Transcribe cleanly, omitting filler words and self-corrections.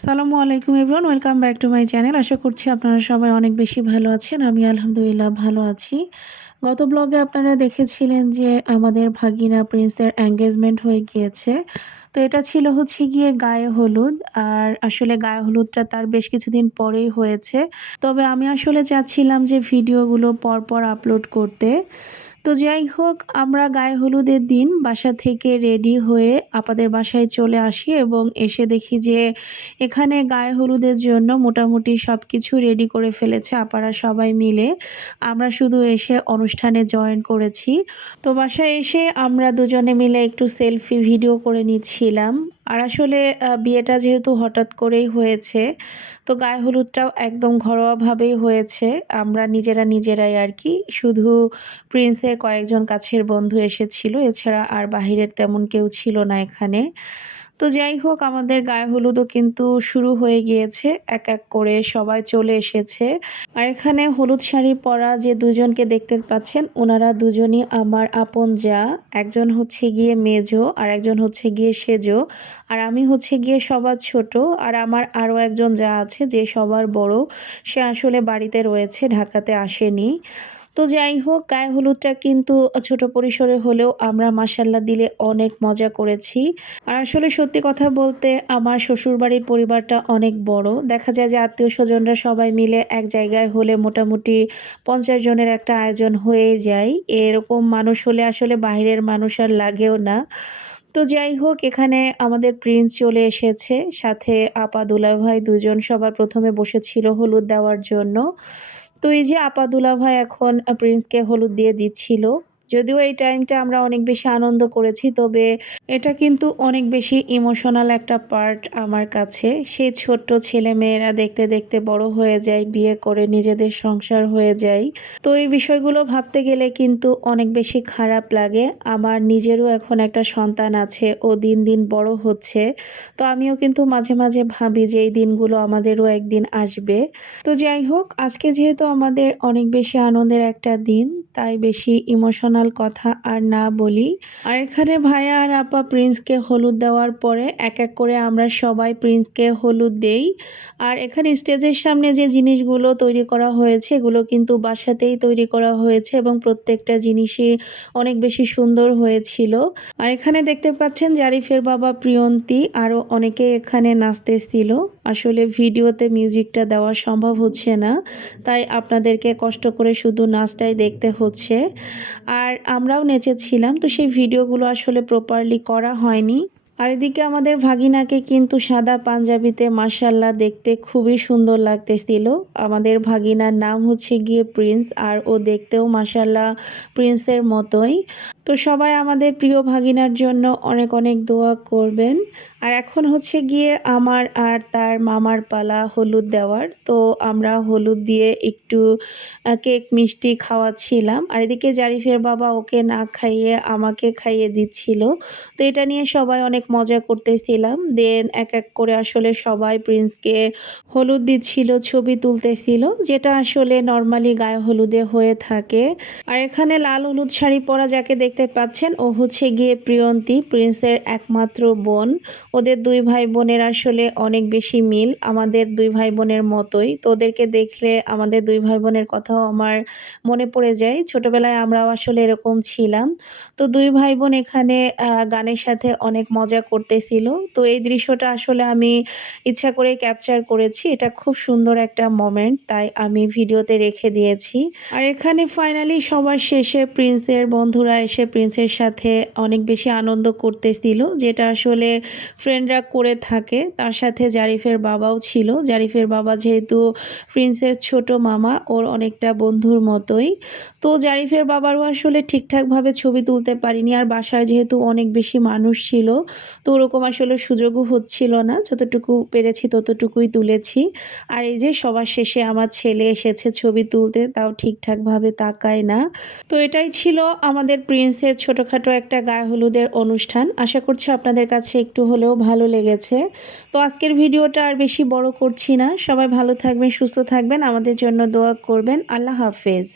আসসালামু আলাইকুম everyone, welcome back to my channel. আশা করছি আপনারা সবাই অনেক বেশি ভালো আছেন। আমি আলহামদুলিল্লাহ ভালো আছি। গত ব্লগে আপনারা দেখেছিলেন যে আমাদের ভাগিনা প্রিন্সের এঙ্গেজমেন্ট হয়ে গিয়েছে। তো এটা ছিল হচ্ছে গিয়ে গায়ে হলুদ। আর আসলে গায়ে হলুদটা তার বেশ কিছুদিন পরেই হয়েছে। তবে আমি আসলে চাচ্ছিলাম যে ভিডিওগুলো পরপর আপলোড করতে। তো যাই হোক, আমরা গায়ে হলুদের দিন বাসা থেকে রেডি হয়ে আপাদের বাসায় চলে আসি এবং এসে দেখি যে এখানে গায়ে হলুদের জন্য মোটামুটি সব কিছু রেডি করে ফেলেছে আপারা সবাই মিলে। আমরা শুধু এসে অনুষ্ঠানে জয়েন করেছি। তো বাসায় এসে আমরা দুজনে মিলে একটু সেলফি ভিডিও করে নিচ্ছিলাম। আর আসলে বিয়েটা যেহেতু হঠাৎ করেই হয়েছে, তো গায়ে হলুদটাও একদম ঘরোয়াভাবেই হয়েছে। আমরা নিজেরাই আর কি, শুধু প্রিন্সের কয়েকজন কাছের বন্ধু এসেছিল, এছাড়া আর বাহিরের তেমন কেউ ছিল না এখানে। তো যাই হোক, আমাদের গায়ে হলুদও কিন্তু শুরু হয়ে গিয়েছে, এক এক করে সবাই চলে এসেছে। আর এখানে হলুদ শাড়ি পরা যে দুজনকে দেখতে পাচ্ছেন, ওনারা দুজনই আমার আপন যা। একজন হচ্ছে গিয়ে মেজো আর একজন হচ্ছে গিয়ে সেজো। আর আমি হচ্ছে গিয়ে সবার ছোট। আর আমার আরও একজন যা আছে যে সবার বড়, সে আসলে বাড়িতে রয়েছে, ঢাকাতে আসেনি। তো যাই হোক, গায়ে হলুদটা কিন্তু ছোট পরিসরে হলেও আমরা মাশাল্লাহ দিলে অনেক মজা করেছি। আর আসলে সত্যি কথা বলতে আমার শ্বশুরবাড়ির পরিবারটা অনেক বড়। দেখা যায় যে আত্মীয় স্বজনরা সবাই মিলে এক জায়গায় হলে মোটামুটি 50 জনের একটা আয়োজন হয়ে যায়। এরকম মানুষ হলে আসলে বাইরের মানুষ আর লাগেও না। তো যাই হোক, এখানে আমাদের প্রিন্স চলে এসেছে, সাথে আপা দুলাভাই দুজন সবার প্রথমে বসেছিল হলুদ দেওয়ার জন্য। তো এই যে আপা দুলাভাই এখন প্রিন্সকে হলুদ দিয়ে দিচ্ছিল। যদিও এই টাইমটা আমরা অনেক বেশি আনন্দ করেছি, তবে এটা কিন্তু অনেক বেশি ইমোশনাল একটা পার্ট আমার কাছে। সেই ছোট্ট ছেলেমেয়েরা দেখতে দেখতে বড় হয়ে যায়, বিয়ে করে নিজেদের সংসার হয়ে যায়। তো এই বিষয়গুলো ভাবতে গেলে কিন্তু অনেক বেশি খারাপ লাগে। আমার নিজেরও এখন একটা সন্তান আছে, ও দিন দিন বড় হচ্ছে। তো আমিও কিন্তু মাঝে মাঝে ভাবি যে এই দিনগুলো আমাদেরও একদিন আসবে। তো যাই হোক, আজকে যেহেতু আমাদের অনেক বেশি আনন্দের একটা দিন, তাই বেশি ইমোশনাল কথা আর না বলি। আর এখানে ভাইয়া আর আপা প্রিন্সকে হলুদ দেওয়ার পরে এক এক করে আমরা সবাই প্রিন্সকে হলুদ দেই। আর এখানে স্টেজের সামনে যে জিনিসগুলো তৈরি করা হয়েছে, এগুলো কিন্তু বাসাতেই তৈরি করা হয়েছে এবং প্রত্যেকটা জিনিসই অনেক বেশি সুন্দর হয়েছিল। আর এখানে দেখতে পাচ্ছেন জারিফের বাবা প্রিয়ন্তী, আরও অনেকে এখানে নাচতেছিল। আসলে ভিডিওতে মিউজিকটা দেওয়া সম্ভব হচ্ছে না, তাই আপনাদেরকে কষ্ট করে শুধু নাচটাই দেখতে হচ্ছে। আর আমরাও নেচেছিলাম, তো সেই ভিডিওগুলো আসলে প্রপারলি করা হয়নি। আর এদিকে আমাদের ভাগিনাকে কিন্তু সাদা পাঞ্জাবিতে মাশাল্লাহ দেখতে খুবই সুন্দর লাগতেছিল। আমাদের ভাগিনার নাম হচ্ছে গিয়ে প্রিন্স, আর ও দেখতেও মাশাল্লাহ প্রিন্সের মতোই। তো সবাই আমাদের প্রিয় ভাগিনার জন্য অনেক অনেক দোয়া করবেন। আর এখন হচ্ছে গিয়ে আমার আর তার মামার পালা হলুদ দেওয়ার। তো আমরা হলুদ দিয়ে একটু কেক মিষ্টি খাওয়াচ্ছিলাম। আর এদিকে জারিফের বাবা ওকে না খাইয়ে আমাকে খাইয়ে দিচ্ছিল। তো এটা নিয়ে সবাই অনেক মজা করতেছিলাম। দেন এক এক করে আসলে সবাই প্রিন্সকে হলুদ দিচ্ছিল, ছবি তুলতেছিল, যেটা আসলে নর্মালি গায়ে হলুদে হয়ে থাকে। আর এখানে লাল হলুদ শাড়ি পরা যাকে দেখতে পাচ্ছেন, ও হচ্ছে গিয়ে প্রিয়ন্তী, প্রিন্সের একমাত্র বোন। ওদের দুই ভাই বোনের আসলে অনেক বেশি মিল, আমাদের দুই ভাই বোনের মতোই। তো ওদেরকে দেখলে আমাদের দুই ভাই বোনের কথাও আমার মনে পড়ে যায়। ছোটবেলায় আমরাও আসলে এরকম ছিলাম। তো দুই ভাই বোন এখানে গানের সাথে অনেক মজা করতেছিল। তো এই দৃশ্যটা আসলে আমি ইচ্ছা করে ক্যাপচার করেছি। এটা খুব সুন্দর একটা মোমেন্ট, তাই আমি ভিডিওতে রেখে দিয়েছি। আর এখানে ফাইনালি সবার শেষে প্রিন্সের বন্ধুরা এসে প্রিন্সের সাথে অনেক বেশি আনন্দ করতেছিল, যেটা আসলে ফ্রেন্ডরা করে থাকে। তার সাথে জারিফের বাবাও ছিল। জারিফের বাবা যেহেতু প্রিন্সের ছোট মামা, ওর অনেকটা বন্ধুর মতোই। তো জারিফের বাবারও আসলে ঠিকঠাকভাবে ছবি তুলতে পারিনি। আর বাসায় যেহেতু অনেক বেশি মানুষ ছিল, তো ওরকম আসলে সুযোগও হচ্ছিল না। যতটুকু পেরেছি ততটুকুই তুলেছি। আর এই যে সবার শেষে আমার ছেলে এসেছে ছবি তুলতে, তাও ঠিকঠাকভাবে তাকায় না। তো এটাই ছিল আমাদের প্রিন্সের ছোটোখাটো একটা গায়ে হলুদের অনুষ্ঠান। আশা করছি আপনাদের কাছে একটু হলেও ভালো লেগেছে। তো আজকের ভিডিওটা আর বেশি বড় করছি না। সবাই ভালো থাকবেন, সুস্থ থাকবেন, আমাদের জন্য দোয়া করবেন। আল্লাহ হাফেজ।